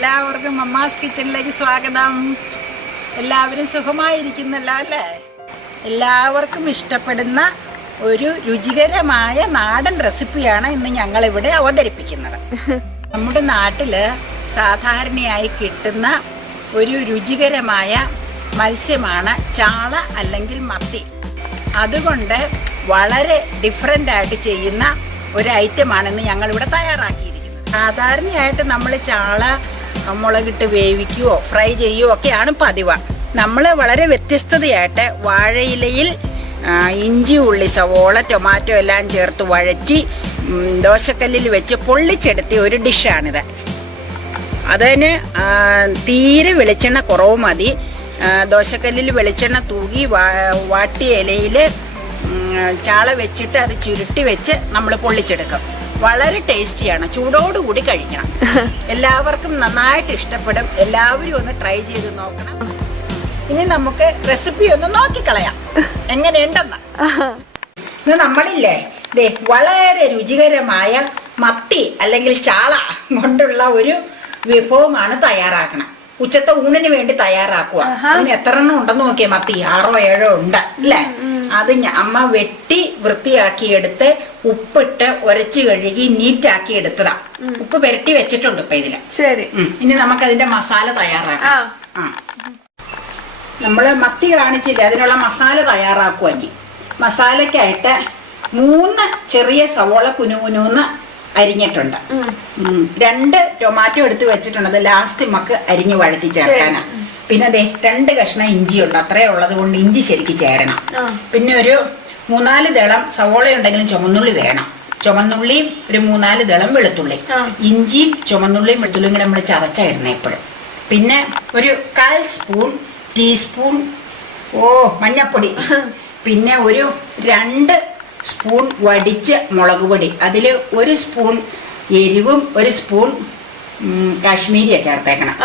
എല്ലാവർക്കും മമ്മാസ് കിച്ചണിലേക്ക് സ്വാഗതം. എല്ലാവരും സുഖമായിരിക്കുന്നല്ലോ അല്ലേ? എല്ലാവർക്കും ഇഷ്ടപ്പെടുന്ന ഒരു രുചികരമായ നാടൻ റെസിപ്പിയാണ് ഇന്ന് ഞങ്ങളിവിടെ അവതരിപ്പിക്കുന്നത്. നമ്മുടെ നാട്ടില് സാധാരണയായി കിട്ടുന്ന ഒരു രുചികരമായ മത്സ്യമാണ് ചാള അല്ലെങ്കിൽ മത്തി. അതുകൊണ്ട് വളരെ ഡിഫറെൻ്റ് ആയിട്ട് ചെയ്യുന്ന ഒരു ഐറ്റമാണ് ഇന്ന് ഞങ്ങളിവിടെ തയ്യാറാക്കിയിരിക്കുന്നത്. സാധാരണയായിട്ട് നമ്മൾ ചാള മുളകിട്ട് വേവിക്കുകയോ ഫ്രൈ ചെയ്യുകയോ ഒക്കെയാണ് പതിവ്. നമ്മൾ വളരെ വ്യത്യസ്തതയായിട്ട് വാഴയിലയിൽ ഇഞ്ചി, ഉള്ളി, സവോള, ടൊമാറ്റോ എല്ലാം ചേർത്ത് വഴറ്റി ദോശക്കല്ലിൽ വെച്ച് പൊള്ളിച്ചെടുത്തിയ ഒരു ഡിഷാണിത്. അതിന് തീരെ വെളിച്ചെണ്ണ കുറവ് മതി. ദോശക്കല്ലിൽ വെളിച്ചെണ്ണ തൂകി വാട്ടിയ ഇലയിൽ ചാള വെച്ചിട്ട് അത് ചുരുട്ടി വെച്ച് നമ്മൾ പൊള്ളിച്ചെടുക്കും. വളരെ ടേസ്റ്റിയാണ്. ചൂടോടുകൂടി കഴിക്കണം. എല്ലാവർക്കും നന്നായിട്ട് ഇഷ്ടപ്പെടും. എല്ലാവരും ഒന്ന് ട്രൈ ചെയ്ത് നോക്കണം. ഇനി നമുക്ക് റെസിപ്പി ഒന്ന് നോക്കിക്കളയാം എങ്ങനെയുണ്ടെന്ന്. ഇന്ന് നമ്മളില്ലേ വളരെ രുചികരമായ മത്തി അല്ലെങ്കിൽ ചാള കൊണ്ടുള്ള ഒരു വിഭവമാണ് തയ്യാറാക്കണം. ഉച്ചത്തെ ഊണിന് വേണ്ടി തയ്യാറാക്കുക. അതിന് എത്ര എണ്ണം ഉണ്ടെന്ന് നോക്കിയേ. മത്തി 6 or 7 ഉണ്ട് അല്ലേ? അത് അമ്മ വെട്ടി വൃത്തിയാക്കി എടുത്ത് ഉപ്പിട്ട് ഉരച്ച് കഴുകി നീറ്റാക്കി എടുത്തതാ. ഉപ്പ് പുരട്ടി വെച്ചിട്ടുണ്ട് ഇപ്പൊ ഇതില്. ശരി, ഇനി നമുക്ക് അതിന്റെ മസാല തയ്യാറാക്കാം. നമ്മള് മത്തി കാണിച്ചില്ല, അതിനുള്ള മസാല തയ്യാറാക്കുക. ഇനി മസാലക്കായിട്ട് 3 ചെറിയ സവോള കുനുകുനൂന്ന് അരിഞ്ഞിട്ടുണ്ട്. 2 ടൊമാറ്റോ എടുത്ത് വെച്ചിട്ടുണ്ട്. അത് ലാസ്റ്റ് നമുക്ക് അരിഞ്ഞ് വഴറ്റി ചേർക്കാനാ. പിന്നെ അതെ 2 കഷ്ണം ഇഞ്ചി ഉണ്ട്. അത്രേ ഉള്ളത് കൊണ്ട് ഇഞ്ചി ശരിക്ക് ചേരണം. പിന്നെ ഒരു 3-4 ദളം സവോള ഉണ്ടെങ്കിലും ചുമന്നുള്ളി വേണം. ചുമന്നുള്ളിയും ഒരു 3-4 ദളം വെളുത്തുള്ളി. ഇഞ്ചിയും ചുമന്നുള്ളിയും വെളുത്തുള്ളിയും കൂടെ നമ്മൾ ചതച്ചായിരുന്നു എപ്പോഴും. പിന്നെ ഒരു 1/4 ടീസ്പൂൺ മഞ്ഞപ്പൊടി. പിന്നെ ഒരു 2 സ്പൂൺ വടിച്ച് മുളക് പൊടി. അതിൽ 1 സ്പൂൺ എരിവും 1 സ്പൂൺ കാശ്മീരിയ ചേർത്തേക്കണം.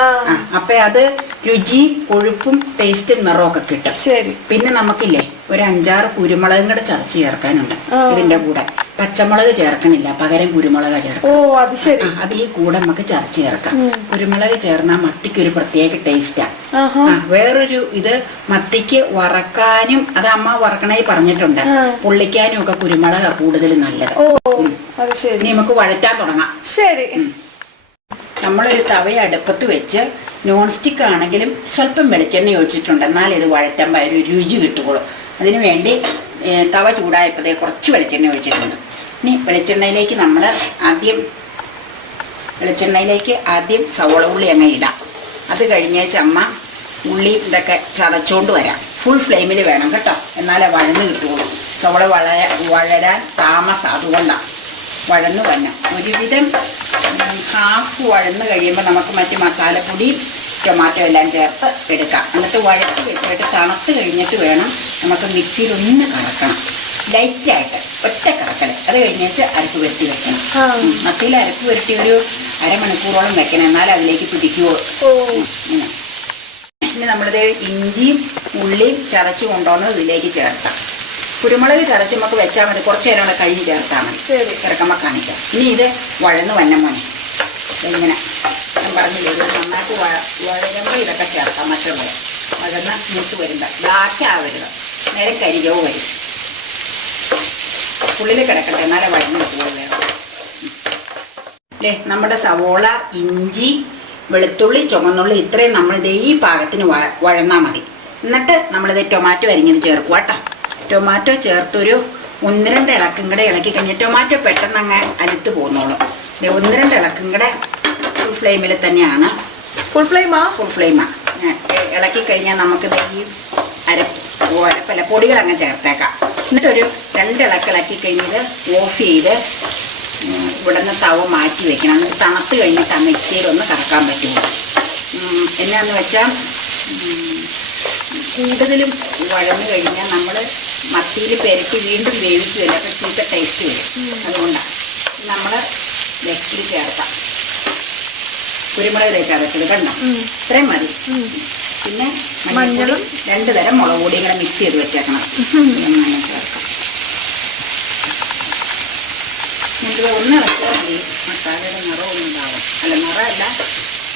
അപ്പൊ അത് രുചിയും കൊഴുപ്പും ടേസ്റ്റും നിറമൊക്കെ കിട്ടും. ശരി. പിന്നെ നമുക്കില്ലേ ഒരു 5-6 കുരുമുളകും കൂടെ ചതച്ച് ചേർക്കാനുണ്ട് ഇതിന്റെ കൂടെ. പച്ചമുളക് ചേർക്കണില്ല, പകരം കുരുമുളക് ചേർക്കാം. അത് ശരി. അത് ഈ കൂടെ നമുക്ക് ചതച്ച് ചേർക്കാം. കുരുമുളക് ചേർന്നാൽ മത്തിക്ക് ഒരു പ്രത്യേക ടേസ്റ്റാ. വേറൊരു ഇത് മത്തിക്ക് വറക്കാനും, അത് അമ്മ വറക്കണേ പറഞ്ഞിട്ടുണ്ട്, പൊള്ളിക്കാനും ഒക്കെ കുരുമുളക് കൂടുതൽ നല്ലത്. ഇനി നമുക്ക് വഴറ്റാൻ തുടങ്ങാം. ശരി. നമ്മളൊരു തവ അടുപ്പത്ത് വെച്ച് നോൺ സ്റ്റിക്ക് ആണെങ്കിലും സ്വല്പം വെളിച്ചെണ്ണ ഒഴിച്ചിട്ടുണ്ട്. എന്നാൽ ഇത് വഴറ്റുമ്പോൾ ഒരു രുചി കിട്ടുകയുള്ളൂ. അതിനു വേണ്ടി തവ ചൂടായപ്പോഴേ കുറച്ച് വെളിച്ചെണ്ണ ഒഴിച്ചിട്ടുണ്ട്. ഇനി വെളിച്ചെണ്ണയിലേക്ക് ആദ്യം സവോള ഉള്ളി അങ്ങ് ഇടാം. അത് കഴിഞ്ഞേച്ച് അമ്മ ഉള്ളി ഇതൊക്കെ ചതച്ചുകൊണ്ട് വരാം. ഫുൾ ഫ്ലെയിമിൽ വേണം കേട്ടോ, എന്നാലേ വഴന്ന് കിട്ടുകയുള്ളൂ. സവോള വഴരാൻ താമസം, അതുകൊണ്ടാണ് വഴന്ന് വരണം. ഒരുവിധം ഹാഫ് വഴന്ന് കഴിയുമ്പോൾ നമുക്ക് മറ്റ് മസാലപ്പൊടിയും ടൊമാറ്റോ എല്ലാം ചേർത്ത് എടുക്കാം. എന്നിട്ട് വഴറ്റി വെച്ചിട്ട് തണുത്ത് കഴിഞ്ഞിട്ട് വേണം നമുക്ക് മിക്സിയിൽ ഒന്ന് കറക്കണം. ലൈറ്റായിട്ട് ഒറ്റ കറക്കൽ. അത് കഴിഞ്ഞിട്ട് അരപ്പ് പുരട്ടി വെക്കണം. മത്തിയിൽ അരപ്പ് പുരട്ടി ഒരു 1/2 മണിക്കൂറോളം വെക്കണം, എന്നാൽ അതിലേക്ക് പിടിക്കുമോ. ഇനി നമ്മളിത് ഇഞ്ചിയും ഉള്ളിയും ചതച്ച് കൊണ്ടുവന്ന് ഇതിലേക്ക് ചേർക്കാം. കുരുമുളക് ചതച്ച് നമുക്ക് വെച്ചാൽ മതി. കുറച്ച് നേരം കൂടെ കഴിഞ്ഞ് ചേർത്താൽ മതി. കിടക്കുമ്പോൾ കാണിക്കാം. ഇനി ഇത് വഴന്ന് വന്ന മോനെ ഇങ്ങനെ ഞാൻ പറഞ്ഞില്ലേ, ഇത് നന്നായിട്ട് വഴരുമ്പോൾ ഇതൊക്കെ ചേർക്കാം. മറ്റുള്ളത് വഴന്ന് മൂത്ത് വരുമ്പോൾ ബ്ലാക്ക് ആവരുത്, നേരെ കരികവ് വരും. ഉള്ളിൽ കിടക്കട്ടെ, എന്നാലേ വഴന്ന് കിട്ടുകയുള്ളൂ. അല്ലേ, നമ്മുടെ സവോള, ഇഞ്ചി, വെളുത്തുള്ളി, ചുമന്നുള്ളി ഇത്രയും നമ്മളിത് ഈ പാകത്തിന് വഴന്നാൽ മതി. എന്നിട്ട് നമ്മളിത് ടൊമാറ്റോ അരിഞ്ഞത് ചേർക്കുക കേട്ടോ. ടൊമാറ്റോ ചേർത്തൊരു 1-2 ഇളക്കും കൂടെ ഇളക്കി കഴിഞ്ഞാൽ ടൊമാറ്റോ പെട്ടെന്ന് അങ്ങ് അലുത്ത് പോകുന്നുള്ളൂ. 1-2 ഇളക്കും കൂടെ ഫുൾ ഫ്ലെയിമിൽ തന്നെയാണ്. ഫുൾ ഫ്ലെയിമാ ഇളക്കി കഴിഞ്ഞാൽ നമുക്ക് ഈ അരപ്പല്ല പൊടികൾ അങ്ങ് ചേർത്തേക്കാം. എന്നിട്ടൊരു 2 ഇളക്കി കഴിഞ്ഞത് ഓഫ് ചെയ്ത് ഇവിടെ നിന്ന് തവ മാറ്റി വെക്കണം. എന്നിട്ട് തണുത്ത് കഴിഞ്ഞിട്ട് ആ മിക്സിയിലൊന്ന് കറക്കാൻ പറ്റുമോ. എന്നാന്ന് വെച്ചാൽ കൂടുതലും വഴന്ന് കഴിഞ്ഞാൽ നമ്മൾ മത്തിയിൽ പെരട്ടി വീണ്ടും വേവിക്കുകയില്ല, അപ്പോൾ ചീത്ത ടേസ്റ്റ് വരും. അതുകൊണ്ടാണ് നമ്മൾ ലെക്കിൽ ചേർക്കാം. കുരുമുളക് ചതച്ചത് കണ്ടോ, ഇത്രയും മതി. പിന്നെ മഞ്ഞളും 2 തരം മുളക് പൊടിയും കൂടെ മിക്സ് ചെയ്ത് വെച്ചേക്കണം. മഞ്ഞൾ ചേർക്കാം. ഒന്ന് ഇളക്കിയാൽ മതി. മസാലയുടെ നിറമൊന്നും ഉണ്ടാവും. അല്ല, നിറമല്ല,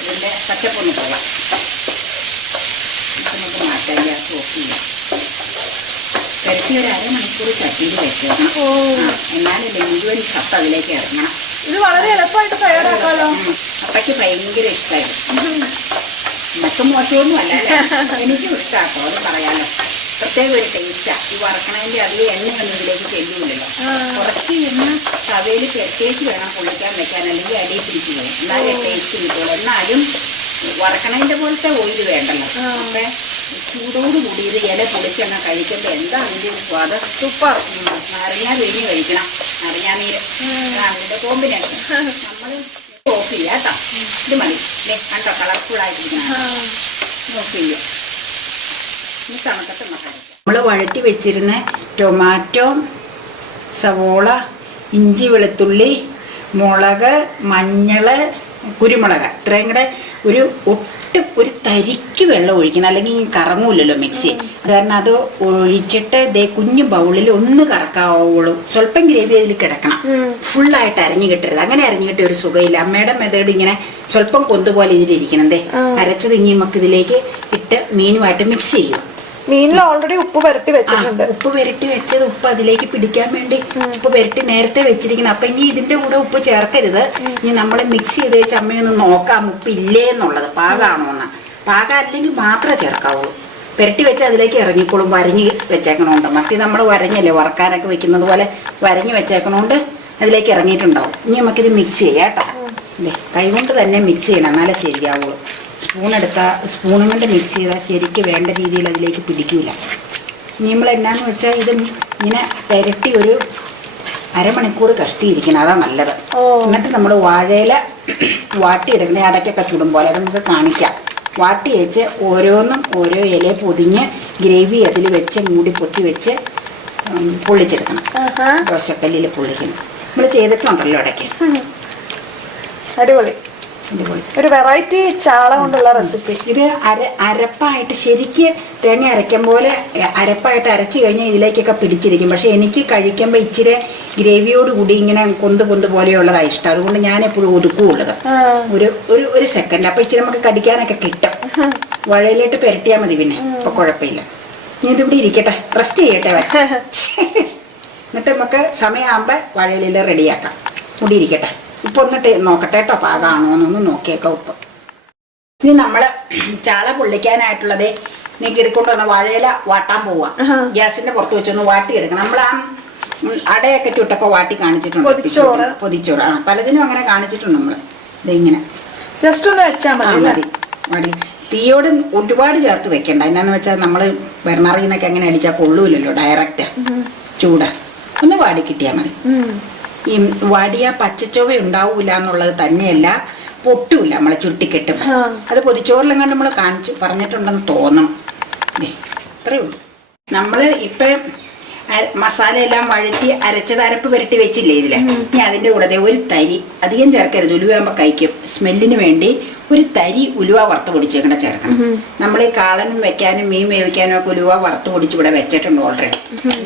ഇതിൻ്റെ പച്ചപ്പൊന്ന് കൊള്ളാം. നമുക്ക് മാറ്റാൻ ഗ്യാസ് ഓഫ് ചെയ്യാം. പെരട്ടി ഒരു അരമണിക്കൂർ ചട്ടിയിൽ വെച്ചേക്കണം. എന്നാലല്ലേ മുഴുവൻ കപ്പ അതിലേക്ക് ഇറങ്ങണം. ഇത് വളരെ എളുപ്പമായിട്ട് തയ്യാറാക്കാമല്ലോ. അപ്പയ്ക്ക് ഭയങ്കര ഇഷ്ടമായിരുന്നു. മറ്റും മോശമൊന്നും അല്ല അല്ലേ, എനിക്കും ഇഷ്ടമാട്ടോ എന്ന് പറയാമല്ലോ. പ്രത്യേക ഒരു ടേസ്റ്റാണ്. ഈ വറക്കണതിൻ്റെ അധികം എണ്ണയൊന്നും ഇതിലേക്ക് ചെല്ലുമില്ലല്ലോ. കുറച്ച് എണ്ണ തവയിൽ പെരട്ടേക്ക് വേണം പൊള്ളിക്കാൻ വെക്കാൻ, അല്ലെങ്കിൽ അടിയിൽ പിടിച്ച് പോകും. എന്നാലേ ടേസ്റ്റ് കിട്ടുള്ളൂ. എന്നാലും വറക്കണതിൻ്റെ പോലത്തെ ഓയിൽ വേണ്ടല്ലോ. അപ്പം ചൂടോടുകൂടി ഇത് ഇല പൊളിച്ചെണ്ണ കഴിക്കുമ്പോൾ എന്താ അതിൻ്റെ സ്വാദ്. സൂപ്പർ. നാരങ്ങ പിഴിഞ്ഞ് കഴിക്കണം. നാരങ്ങാനീര് അതാണ് ഇതിൻ്റെ കോമ്പിനേഷൻ. നമ്മൾ ഓഫ് ചെയ്യാം കേട്ടോ. ഇത് മതി. കണ്ടോ കളർഫുള്ളായിട്ടിരിക്കണം. ഓഫ് ചെയ്യാം. ഇനി തണുക്കത്തെ മസാല നമ്മൾ വഴറ്റി വെച്ചിരുന്ന ടൊമാറ്റോ, സവോള, ഇഞ്ചി, വെളുത്തുള്ളി, മുളക്, മഞ്ഞൾ, കുരുമുളക് ഇത്രയും കൂടെ ഒരു തരിക്ക് വെള്ളം ഒഴിക്കണം. അല്ലെങ്കിൽ കറങ്ങൂലല്ലോ മിക്സി. കാരണം അത് ഒഴിച്ചിട്ട് ദേ കുഞ്ഞു ബൗളിൽ ഒന്ന് കറക്കാവുള്ളൂ. സ്വല്പം ഗ്രേവി അതിൽ കിടക്കണം. ഫുള്ളായിട്ട് അരഞ്ഞു കിട്ടരുത്. അങ്ങനെ അരഞ്ഞു കിട്ടിയ ഒരു സുഖമില്ല. അമ്മയുടെ മെത്തേഡ് ഇങ്ങനെ സ്വല്പം കൊന്തുപോലെ ഇതിലിരിക്കണം. ദേ അരച്ചത് ഇനി നമുക്ക് ഇതിലേക്ക് ഇട്ട് മീനുമായിട്ട് മിക്സ് ചെയ്യും. മീനിൽ ഓൾറെഡി ഉപ്പ് പുരട്ടി വെച്ചിട്ടുണ്ട്. ഉപ്പ് പുരട്ടി വെച്ചത് ഉപ്പ് അതിലേക്ക് പിടിക്കാൻ വേണ്ടി ഉപ്പ് പുരട്ടി നേരത്തെ വെച്ചിരിക്കണം. അപ്പൊ ഇനി ഇതിന്റെ കൂടെ ഉപ്പ് ചേർക്കരുത്. ഇനി നമ്മൾ മിക്സ് ചെയ്ത് വെച്ച് അമ്മയൊന്ന് നോക്കാം ഉപ്പ് ഇല്ലേ എന്നുള്ളത്, പാകമാണോ എന്ന്. പാകം അല്ലെങ്കിൽ മാത്രമേ ചേർക്കാവുള്ളൂ. പുരട്ടി വെച്ച് അതിലേക്ക് ഇറങ്ങിക്കോളും. വരഞ്ഞ് വെച്ചേക്കണോണ്ട് മത്തി നമ്മൾ വരഞ്ഞല്ലേ വറക്കാനൊക്കെ വെക്കുന്നത് പോലെ വരഞ്ഞ് വെച്ചേക്കണോണ്ട് അതിലേക്ക് ഇറങ്ങിയിട്ടുണ്ടാവും. ഇനി നമുക്കിത് മിക്സ് ചെയ്യാം കേട്ടോ. കൈകൊണ്ട് തന്നെ മിക്സ് ചെയ്യണം, എന്നാലേ ശരിയാവുള്ളൂ. സ്പൂണും കൊണ്ട് മിക്സ് ചെയ്താൽ ശരിക്ക് വേണ്ട രീതിയിൽ അതിലേക്ക് പിടിക്കൂല. ഇനി നമ്മൾ എന്നാന്ന് വെച്ചാൽ ഇത് ഇങ്ങനെ പുരട്ടി ഒരു അരമണിക്കൂർ കഷ്ടിയിരിക്കണം. അതാണ് നല്ലത്. എന്നിട്ട് നമ്മൾ വാഴയില വാട്ടിയെടുക്കണേ അടയ്ക്കൊക്കെ ചുടും പോലെ. അത് നമുക്ക് കാണിക്കാം. വാട്ടി വെച്ച് ഓരോന്നും ഓരോ ഇല പൊതിഞ്ഞ് ഗ്രേവി അതിൽ വെച്ച് മൂടി പൊത്തി വെച്ച് പൊള്ളിച്ചെടുക്കണം. ദോശക്കല്ലിൽ പൊള്ളിക്കണം. നമ്മൾ ചെയ്തിട്ടുണ്ടല്ലോ ഇടയ്ക്ക്. അടിപൊളി. ഒരു വെറൈറ്റി ചാള കൊണ്ടുള്ള റെസിപ്പി. ഇത് അരപ്പായിട്ട് ശരിക്ക് തേങ്ങ അരയ്ക്കും പോലെ അരപ്പായിട്ട് അരച്ച് കഴിഞ്ഞാൽ ഇതിലേക്കൊക്കെ പിടിച്ചിരിക്കും. പക്ഷെ എനിക്ക് കഴിക്കുമ്പോൾ ഇച്ചിരി ഗ്രേവിയോട് കൂടി ഇങ്ങനെ കൊന്ത് പോലെയുള്ളതാണ് ഇഷ്ടം. അതുകൊണ്ട് ഞാൻ എപ്പോഴും ഒതുക്കുള്ളത് ഒരു സെക്കൻഡ്. അപ്പൊ ഇച്ചിരി നമുക്ക് കടിക്കാനൊക്കെ കിട്ടും. വഴയിലോട്ട് പുരട്ടിയാൽ മതി. പിന്നെ ഇപ്പൊ കുഴപ്പമില്ല. ഞാൻ ഇതിവിടെ ഇരിക്കട്ടെ, റെസ്റ്റ് ചെയ്യട്ടെ. എന്നിട്ട് നമുക്ക് സമയമാകുമ്പോൾ വഴയിലെല്ലാം റെഡിയാക്കാം. ഇവിടെ ഇരിക്കട്ടെ. ഉപ്പ് ഒന്നിട്ട് നോക്കട്ടെ കേട്ടോ, പാകമാണോ എന്നൊന്ന് നോക്കിയേക്കാം ഉപ്പ്. ഇനി നമ്മൾ ചാള പൊള്ളിക്കാനായിട്ടുള്ളത് കീറിക്കൊണ്ട് വന്ന വാഴയില വാട്ടാൻ പോവാം. ഗ്യാസിന്റെ പുറത്ത് വെച്ചൊന്ന് വാട്ടിയെടുക്കണം. നമ്മൾ ആ അടയൊക്കെ ചുട്ടപ്പോൾ വാട്ടി കാണിച്ചിട്ടുണ്ട്. പൊതിച്ചോറ് പലതിനും അങ്ങനെ കാണിച്ചിട്ടുണ്ട് നമ്മൾ. ഇതിങ്ങനെ ജസ്റ്റ് ഒന്ന് വെച്ചാൽ മതി. മതി. തീയോട് ഒരുപാട് ചേർത്ത് വെക്കണ്ട. എന്നാന്ന് വെച്ചാൽ നമ്മൾ വെറുന്നറിയുന്നൊക്കെ അങ്ങനെ അടിച്ചാൽ കൊള്ളൂലല്ലോ. ഡയറക്റ്റ് ചൂട് ഒന്ന് വാടി കിട്ടിയാൽ മതി. ഈ വാടിയ പച്ചച്ചൊവ ഉണ്ടാവൂല എന്നുള്ളത് തന്നെയല്ല, പൊട്ടൂല നമ്മളെ ചുട്ടിക്കെട്ടും. അത് പൊതിച്ചോറിലെങ്ങാണ്ട് നമ്മൾ പറഞ്ഞിട്ടുണ്ടെന്ന് തോന്നും. അത്രേ ഉള്ളൂ. നമ്മൾ ഇപ്പം മസാലയെല്ലാം വഴറ്റി അരച്ചത് അരപ്പ് പുരട്ടി വെച്ചില്ലേ ഇതില്. ഇനി അതിൻ്റെ കൂടെ ഒരു തരി, അധികം ചേർക്കരുത്, ഉലുവാകുമ്പോൾ കഴിക്കും. സ്മെല്ലിന് വേണ്ടി ഒരു തരി ഉലുവ വറുത്ത് പൊടിച്ചേക്കണ ചേർക്കണം. നമ്മൾ ഈ കാളനും വെക്കാനും മീൻ വേവിക്കാനും ഒക്കെ ഉലുവ വറുത്ത് പൊടിച്ച് ഇവിടെ വെച്ചിട്ടുണ്ട് ഓൾറെഡി.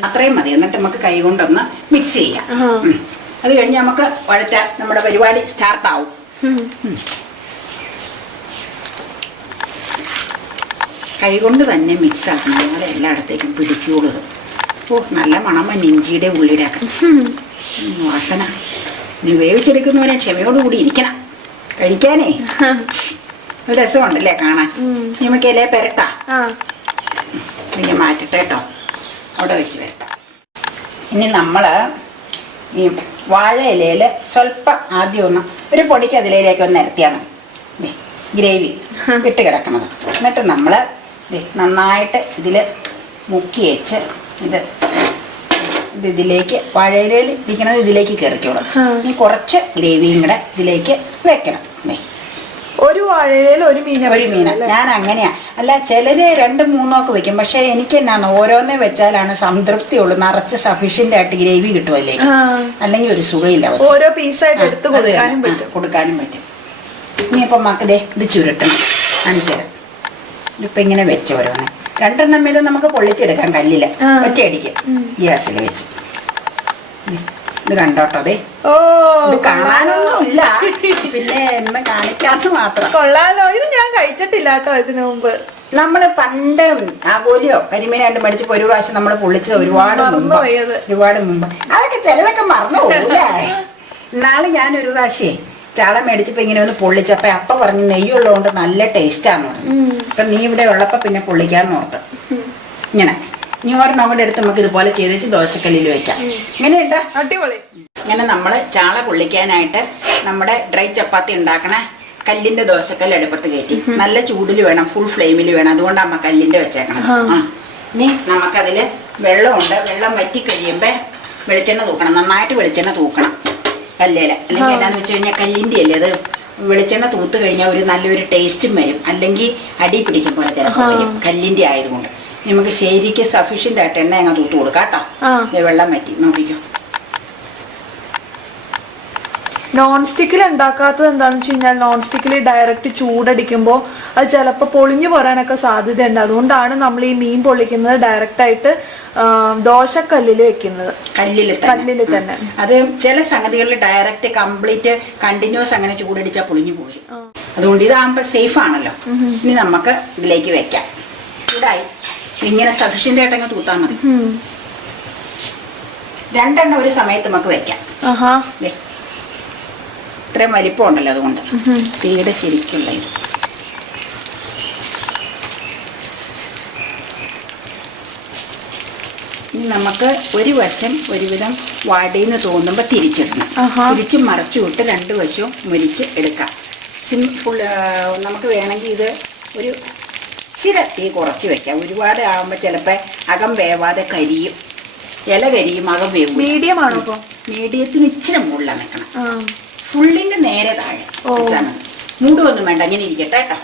അത്രയും മതി. എന്നിട്ട് നമുക്ക് കൈ കൊണ്ടൊന്ന് മിക്സ് ചെയ്യാം. അത് കഴിഞ്ഞ് നമുക്ക് വഴറ്റാൻ നമ്മുടെ പരിപാടി സ്റ്റാർട്ടാവും. കൈകൊണ്ട് തന്നെ മിക്സ് ആക്കണം. ഞങ്ങൾ എല്ലായിടത്തേക്കും പിടിക്കുള്ളൂ. നല്ല മണം ഇഞ്ചിയുടെ ഉള്ളിയുടെ ഒക്കെ വാസന. നീ വേവിച്ചെടുക്കുന്നവരെ ക്ഷമയോടുകൂടി ഇരിക്കണം കഴിക്കാനേ. ഒരു രസമുണ്ടല്ലേ കാണാൻ. നമുക്ക് ഇലയെ പെരട്ടാ. പിന്നെ മാറ്റട്ടെ കേട്ടോ, അവിടെ വെച്ച് പെരട്ടാം. ഇനി നമ്മൾ ഈ വാഴ ഇലയിൽ സ്വല്പം ആദ്യം ഒന്ന് ഒരു പൊടിക്ക് അതിലേക്ക് ഒന്ന് നിരത്തിയാൽ മതി. ഗ്രേവി ഇട്ട് കിടക്കുന്നത്. എന്നിട്ട് നമ്മൾ നന്നായിട്ട് ഇതിൽ മുക്കി വെച്ച് ഇതിലേക്ക് വാഴയിലയിൽ ഇരിക്കുന്നത് ഇതിലേക്ക് കയറിക്കോളും. ഇനി കുറച്ച് ഗ്രേവിയും കൂടെ ഇതിലേക്ക് വെക്കണം. ഒരു വാഴയിലയിൽ ഒരു മീൻ. ഞാൻ അങ്ങനെയാ. അല്ല, ചിലര് 2-3 ഒക്കെ വെക്കും. പക്ഷെ എനിക്ക് എന്നാണ് ഓരോന്നേ വെച്ചാലാണ് സംതൃപ്തിയുള്ളൂ. നിറച്ച് സഫീഷ്യന്റ് ആയിട്ട് ഗ്രേവി കിട്ടുമല്ലേ. അല്ലെങ്കിൽ ഒരു സുഖമില്ല. ഓരോ പീസായിട്ട് എടുത്ത് കൊടുക്കാനും പറ്റും. ഇനിയിപ്പം മക്കളെ ഇത് ചുരുട്ടണം. കാണിച്ചുതരാം. ഇതിപ്പോ ഇങ്ങനെ വെച്ച് ഓരോന്ന് 2 വീതം നമുക്ക് പൊള്ളിച്ചെടുക്കാം. കല്ലില് ഒറ്റയടിക്ക് ഗ്യാസിൽ വെച്ച് ഇത് കണ്ടോട്ടോ അതെ. ഓ ഇത് കാണാനൊന്നുമില്ല, പിന്നെ എന്ന് കാണിക്കാത്ത മാത്രം. കൊള്ളാലോ. ഇത് ഞാൻ കഴിച്ചിട്ടില്ല കേട്ടോ ഇതിനു മുമ്പ്. നമ്മള് പണ്ട് ആകോലിയോ കരിമീനായിട്ട് മേടിച്ചപ്പോ ഒരു പ്രാവശ്യം നമ്മള് പൊള്ളിച്ചത് ഒരുപാട് മുമ്പ്. അതൊക്കെ ചിലതൊക്കെ മറന്നു പോകൂലേ. ഇന്നാള് ഞാൻ ഒരു പ്രാവശ്യേ ചാള മേടിച്ചപ്പോ ഇങ്ങനെ ഒന്ന് പൊള്ളിച്ചപ്പോ അപ്പ പറഞ്ഞു നെയ്യുള്ളതുകൊണ്ട് നല്ല ടേസ്റ്റാന്ന് പറഞ്ഞു. അപ്പൊ നീ ഇവിടെ ഉള്ളപ്പോ പിന്നെ പൊള്ളിക്കാന്ന് ഓർത്ത്. ഇങ്ങനെ ഇനി ഒരെണ്ണം കൂടെ എടുത്ത് നമുക്ക് ഇതുപോലെ ചെയ്ത് ദോശക്കല്ലിൽ വെക്കാം. ഇങ്ങനെയുണ്ട്, അടിപൊളി. ഇങ്ങനെ നമ്മള് ചാള പൊള്ളിക്കാനായിട്ട് നമ്മുടെ ഡ്രൈ ചപ്പാത്തി ഉണ്ടാക്കണ കല്ലിന്റെ ദോശക്കല്ല് അടുപ്പത്ത് കയറ്റി നല്ല ചൂടിൽ വേണം, ഫുൾ ഫ്ലെയിമിൽ വേണം. അതുകൊണ്ട് അമ്മ കല്ലിന്റെ വെച്ചേക്കണം. ഇനി നമുക്കതില് വെള്ളമുണ്ട്. വെള്ളം വറ്റി കഴിയുമ്പോ വെളിച്ചെണ്ണ തൂക്കണം, നന്നായിട്ട് വെളിച്ചെണ്ണ തൂക്കണം കല്ലേല. അല്ലെങ്കിൽ എന്നാന്ന് വെച്ച് കഴിഞ്ഞാൽ കല്ലിന്റെ അല്ലേ അത്, വെളിച്ചെണ്ണ തൂത്ത് കഴിഞ്ഞാൽ ഒരു നല്ലൊരു ടേസ്റ്റും വരും. അല്ലെങ്കിൽ അടി പിടിക്കും പോലെ ചിലപ്പോൾ വരും, കല്ലിന്റെ ആയതുകൊണ്ട്. നമുക്ക് ശരിക്ക് സഫീഷ്യന്റ് ആയിട്ട് എണ്ണ അങ്ങ് തൂത്ത് കൊടുക്കാം കേട്ടോ. വെള്ളം വറ്റി നോക്കിക്കോ. നോൺ സ്റ്റിക്കിൽ ഉണ്ടാക്കാത്തത് എന്താന്ന് വെച്ച് കഴിഞ്ഞാൽ നോൺ സ്റ്റിക്കിൽ ഡയറക്റ്റ് ചൂടടിക്കുമ്പോൾ അത് ചിലപ്പോൾ പൊളിഞ്ഞു പോരാനൊക്കെ സാധ്യതയുണ്ട്. അതുകൊണ്ടാണ് നമ്മൾ ഈ മീൻ പൊള്ളിക്കുന്നത് ഡയറക്റ്റ് ആയിട്ട് ദോശക്കല്ലിൽ വെക്കുന്നത്, കല്ലിൽ തന്നെ. അത് ചില സംഗതികളിൽ ഡയറക്റ്റ് കംപ്ലീറ്റ് കണ്ടിന്യൂസ് അങ്ങനെ ചൂടടിച്ചാൽ പൊളിഞ്ഞു പോയി. അതുകൊണ്ട് ഇതാകുമ്പോ സേഫ് ആണല്ലോ. ഇനി നമുക്ക് ഇതിലേക്ക് വെക്കാം. ചൂടായി ഇങ്ങനെ സഫീഷ്യന്റ് ആയിട്ടങ്ങ് തൂത്താൽ മതി. രണ്ടെണ്ണം ഒരു സമയത്ത് നമുക്ക് വെക്കാം. ഇത്രയും വലിപ്പം ഉണ്ടല്ലോ, അതുകൊണ്ട് തീയുടെ ശരിക്കുള്ള ഇത്. ഇനി നമുക്ക് ഒരു വശം ഒരുവിധം വാടിയെന്ന് തോന്നുമ്പോൾ തിരിച്ചിടണം. തിരിച്ച് മറച്ചു വിട്ട് രണ്ട് വശവും മുരിച്ച് എടുക്കാം. സിമ്പിൾ. നമുക്ക് വേണമെങ്കിൽ ഇത് ഒരു ഇച്ചിരി തീ കുറച്ച് വെക്കാം. ഒരുപാട് ആകുമ്പോൾ ചിലപ്പോൾ അകം വേവാതെ കരിയും, ഇല കരിയും, അകം വേവും. മീഡിയം ആണോ? ഇപ്പോൾ മീഡിയത്തിന് ഇച്ചിരി മുകളിലാണ് നിൽക്കണം, ഫുള്ളിന്റെ നേരെ താഴെ വെച്ചാൽ മതി. മൂടുമൊന്നും വേണ്ട, ഇങ്ങനെ ഇരിക്കട്ടെ കേട്ടോ.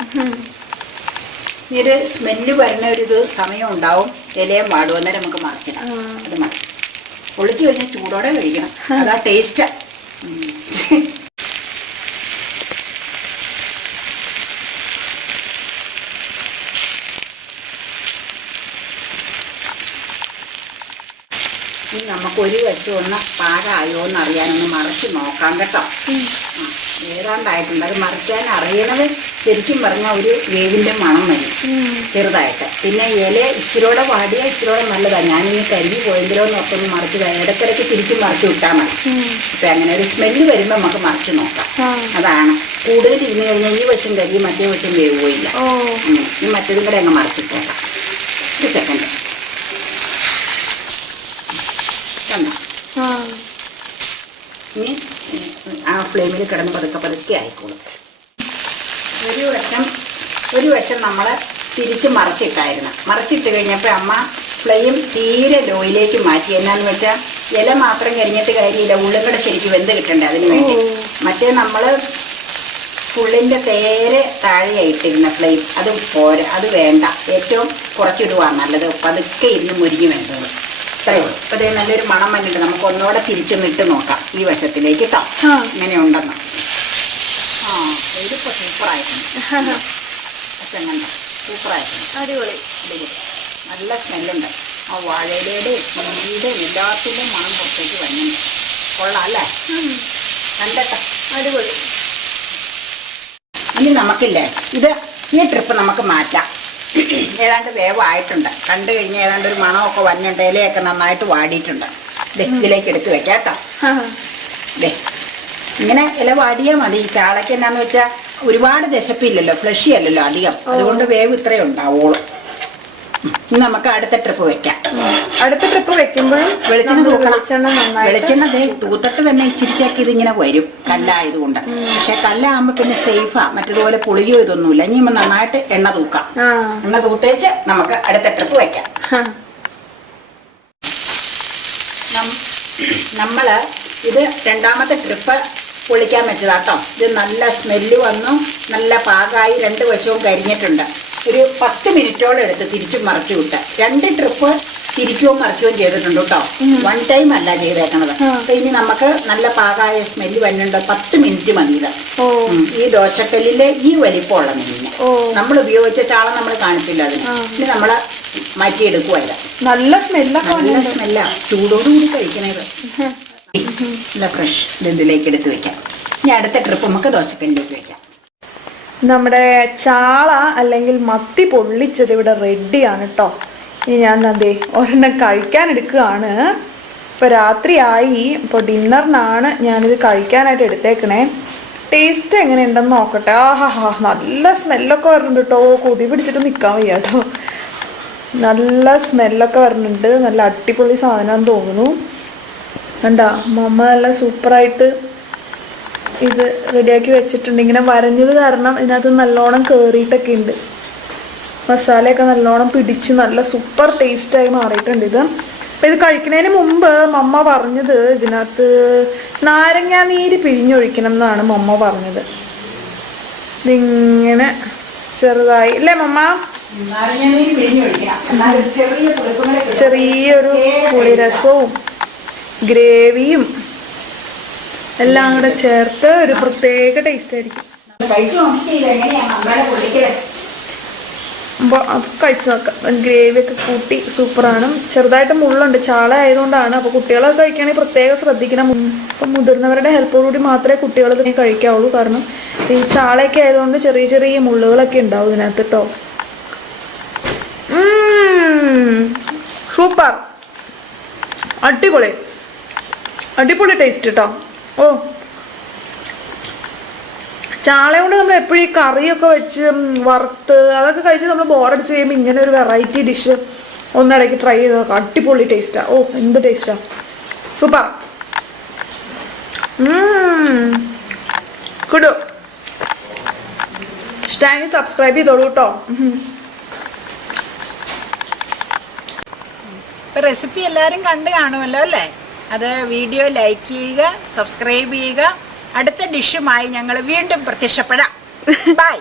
ഒരു സ്മെല്ല് വരുന്ന ഒരു ഇത് സമയം ഉണ്ടാവും. ഇലയും വാടും, അന്നേരം നമുക്ക് മറിച്ചിടാം. അത് മതി. പൊളിച്ചു കഴിഞ്ഞാൽ ചൂടോടെ കഴിക്കണം, അതാ ടേസ്റ്റ്. ഇനി നമുക്ക് ഒരു വശം ഒന്ന് പാകമായോ എന്ന് അറിയാനൊന്ന് മറിച്ച് നോക്കാം കേട്ടോ. ഏതാണ്ടായിട്ടുണ്ട്. അത് മറിക്കാൻ അറിയണത് ശരിക്കും പറഞ്ഞാൽ ഒരു വേവിൻ്റെ മണം വരും ചെറുതായിട്ട്. പിന്നെ ഇല ഇച്ചിരോടെ വാടിയാൽ ഇച്ചിരോടെ നല്ലതാണ്. ഞാനിനി കരിഞ്ഞു പോയെങ്കിലോ എന്നൊക്കെ മറിച്ച് ഇടയ്ക്കിടയ്ക്ക് തിരിച്ചും മറിച്ച് വിട്ടാൽ മതി. അപ്പം അങ്ങനെ ഒരു സ്മെല്ല് വരുമ്പോൾ നമുക്ക് മറിച്ച് നോക്കാം. അതാണ് കൂടുതൽ ഇരുന്ന് കഴിഞ്ഞാൽ ഈ വശം കരിയും മറ്റേ വശം വേവുകയില്ല. അങ്ങനെ ഈ മറ്റേതും കൂടെ അങ്ങ് മറിച്ചിട്ടേക്കാം. ഒരു സെക്കൻഡ് കണ്ടോ. ഇനി ആ ഫ്ലെയിമിൽ കിടന്ന് പതുക്കെ ആയിക്കോളും. ഒരു വശം നമ്മൾ തിരിച്ച് മറിച്ചിട്ടായിരുന്നു. മറിച്ചിട്ട് കഴിഞ്ഞപ്പോൾ അമ്മ ഫ്ലെയിം തീരെ ലോയിലേക്ക് മാറ്റി. എന്നാന്ന് വെച്ചാൽ ഇല മാത്രം കരിഞ്ഞിട്ട് കാര്യമില്ല, ഉള്ളും കൂടെ ശരിക്കും വെന്ത് കിട്ടണ്ടേ, അതിന് വേണ്ടി. മറ്റേ നമ്മൾ ഫുള്ളിൻ്റെ നേരെ താഴെയായിട്ടിരുന്ന ഫ്ലെയിം അത് പോരാ, അത് വേണ്ട. ഏറ്റവും കുറച്ചിടുവാണ് നല്ലത്, പതുക്കെ ഇരുന്ന് മുരിഞ്ഞ് വേണ്ടത്. ഇത്രയേ ഉള്ളൂ. അപ്പോൾ അതേ നല്ലൊരു മണം വന്നിട്ട് നമുക്ക് ഒന്നുകൂടെ തിരിച്ചൊന്നിട്ട് നോക്കാം ഈ വശത്തിലേക്ക് കേട്ടോ, ഇങ്ങനെ ഉണ്ടെന്ന്. ഇതിപ്പോൾ സൂപ്പറായിട്ടുണ്ട്. പച്ചങ്ങണ്ട സൂപ്പറായിട്ടുണ്ട്, അടിപൊളി അടിപൊളി. നല്ല സ്മെല്ലുണ്ട്. ആ വാഴയിലയുടെ മീൻ്റെ എല്ലാത്തിൻ്റെ മണം പുറത്തേക്ക് വരുന്നുണ്ട്. കൊള്ളാം അല്ലേ? കണ്ടട്ടോ, അടിപൊളി. ഇനി നമുക്കില്ലേ ഈ ട്രിപ്പ് നമുക്ക് മാറ്റാം. ഏതാണ്ട് വേവായിട്ടുണ്ട്. കണ്ടു കഴിഞ്ഞാൽ ഏതാണ്ട് ഒരു മണമൊക്കെ വന്നിട്ടുണ്ട്. ഇലയൊക്കെ നന്നായിട്ട് വാടിയിട്ടുണ്ട്. ഇതിലേക്ക് എടുത്ത് വെക്കാം കേട്ടോ. ഇങ്ങനെ ഇല വാടിയാൽ മതി. ഈ ചാളയ്ക്ക് എന്നാന്ന് വെച്ചാൽ ഒരുപാട് ദശപ്പില്ലല്ലോ, ഫ്ലഷി അല്ലല്ലോ അധികം, അതുകൊണ്ട് വേവ് ഇത്രയും ഉണ്ടാവുള്ളൂ. ഇനി നമുക്ക് അടുത്ത ട്രിപ്പ് വെക്കാം. അടുത്ത ട്രിപ്പ് വെക്കുമ്പോഴും വെളിച്ചെണ്ണ തൂക്കണം. വെളിച്ചെണ്ണ തൂത്തിട്ട് തന്നെ ഇച്ചിരിച്ചൊക്കെ ഇതിങ്ങനെ വരും, കല്ലായതുകൊണ്ട്. പക്ഷെ കല്ലാകുമ്പോ പിന്നെ സേഫാ, മറ്റേതുപോലെ പൊളിയോ ഇതൊന്നുമില്ല. ഇനി നന്നായിട്ട് എണ്ണ തൂക്കാം. എണ്ണ തൂത്തേച്ച് നമുക്ക് അടുത്ത ട്രിപ്പ് വെക്കാം. നമ്മള് ഇത് രണ്ടാമത്തെ ട്രിപ്പ് പൊളിക്കാൻ വെച്ചതാട്ടോ. ഇത് നല്ല സ്മെല്ല് വന്നു, നല്ല പാകമായി, രണ്ട് വശവും കരിഞ്ഞിട്ടുണ്ട്. ഒരു 10 മിനിറ്റോളം എടുത്ത് തിരിച്ചും മറിച്ചു വിട്ട് 2 ട്രിപ്പ് തിരിക്കുകയും മറിക്കുകയും ചെയ്തിട്ടുണ്ട് കേട്ടോ. 1 ടൈം അല്ല ചെയ്തേക്കണത്. അപ്പൊ ഇനി നമുക്ക് നല്ല പാകമായ സ്മെല്ല് വരുന്നുണ്ട്. 10 മിനിറ്റ് മതി ഇത്. ഈ ദോശക്കല്ലിലെ ഈ വലിപ്പമുള്ള മീനിന് നമ്മൾ ഉപയോഗിച്ച ചാളം നമ്മൾ കാണിച്ചില്ല അതിന്. ഇനി നമ്മള് മാറ്റിയെടുക്കുവല്ല. നല്ല സ്മെല്ലൊക്കെ, നല്ല സ്മെല്ലാ. ചൂടോടുകൂടി കഴിക്കണത് നല്ല ഫ്രഷ് ഇതിലേക്ക് എടുത്ത് വെക്കാം. ഇനി അടുത്ത ട്രിപ്പ് നമുക്ക് ദോശക്കല്ലിലേക്ക് വെക്കാം. നമ്മുടെ ചാള അല്ലെങ്കിൽ മത്തി പൊള്ളിച്ചത് ഇവിടെ റെഡിയാണ് കേട്ടോ. ഇനി ഞാൻ അതേ ഒരെണ്ണം കഴിക്കാൻ എടുക്കുകയാണ്. ഇപ്പോൾ രാത്രിയായി. ഇപ്പോൾ ഡിന്നറിനാണ് ഞാനിത് കഴിക്കാനായിട്ട് എടുത്തേക്കണേ. ടേസ്റ്റ് എങ്ങനെയുണ്ടെന്ന് നോക്കട്ടെ. ആഹാ, നല്ല സ്മെല്ലൊക്കെ വരുന്നുണ്ട് കേട്ടോ. കൊതി പിടിച്ചിട്ട് നിൽക്കാൻ വയ്യ കേട്ടോ. നല്ല സ്മെല്ലൊക്കെ വരുന്നുണ്ട്. നല്ല അടിപൊളി സാധനം തോന്നുന്നു. കണ്ടാ മമ്മ നല്ല സൂപ്പറായിട്ട് ഇത് റെഡിയാക്കി വെച്ചിട്ടുണ്ട്. ഇങ്ങനെ വരഞ്ഞത് കാരണം ഇതിനകത്ത് നല്ലോണം കയറിയിട്ടൊക്കെ ഉണ്ട്. മസാലയൊക്കെ നല്ലോണം പിടിച്ച് നല്ല സൂപ്പർ ടേസ്റ്റായി മാറിയിട്ടുണ്ട് ഇത്. അപ്പം ഇത് കഴിക്കുന്നതിന് മുമ്പ് മമ്മ പറഞ്ഞത് ഇതിനകത്ത് നാരങ്ങാ നീര് പിഴിഞ്ഞൊഴിക്കണം എന്നാണ് മമ്മ പറഞ്ഞത്. ഇതിങ്ങനെ ചെറുതായി അല്ലേ മമ്മ? ചെറിയൊരു പുളിരസവും ഗ്രേവിയും എല്ലാം കൂടെ ചേർത്ത് ഒരു പ്രത്യേക ടേസ്റ്റ് ആയിരിക്കും. അപ്പോൾ അത് കഴിച്ചു നോക്കാം. ഗ്രേവിയൊക്കെ കൂട്ടി സൂപ്പറാണ്. ചെറുതായിട്ട് മുള്ളുണ്ട്, ചാള ആയതുകൊണ്ടാണ്. അപ്പോൾ കുട്ടികളൊക്കെ കഴിക്കുകയാണെങ്കിൽ പ്രത്യേകം ശ്രദ്ധിക്കണം. അപ്പം മുതിർന്നവരുടെ ഹെൽപ്പോടുകൂടി മാത്രമേ കുട്ടികൾ ഇതിനെ കഴിക്കാവുള്ളൂ. കാരണം ഈ ചാളയൊക്കെ ആയതുകൊണ്ട് ചെറിയ ചെറിയ മുള്ളുകളൊക്കെ ഉണ്ടാവും ഇതിനകത്ത് കേട്ടോ. സൂപ്പർ, അടിപൊളി അടിപൊളി ടേസ്റ്റ് കേട്ടോ. ഓ, ചാള കൊണ്ട് നമ്മൾ എപ്പോഴും ഈ കറിയൊക്കെ വെച്ച് വറുത്ത് അതൊക്കെ കഴിച്ച് നമ്മൾ ബോറടിച്ച് കഴിയുമ്പോൾ ഇങ്ങനെ ഒരു വെറൈറ്റി ഡിഷ് ഒന്നിടയ്ക്ക് ട്രൈ ചെയ്ത് നോക്കാം. അടിപൊളി ടേസ്റ്റാ. ഓ, എന്ത് ടേസ്റ്റാ, സൂപ്പർ. കുടു ഇഷ്ടമെങ്കിൽ സബ്സ്ക്രൈബ് ചെയ്തോളൂ കേട്ടോ. റെസിപ്പി എല്ലാവരും കണ്ടു കാണുമല്ലോ അല്ലേ? അത് വീഡിയോ ലൈക്ക് ചെയ്യുക, സബ്സ്ക്രൈബ് ചെയ്യുക. അടുത്ത ഡിഷുമായി ഞങ്ങൾ വീണ്ടും പ്രത്യക്ഷപ്പെടാം. ബൈ.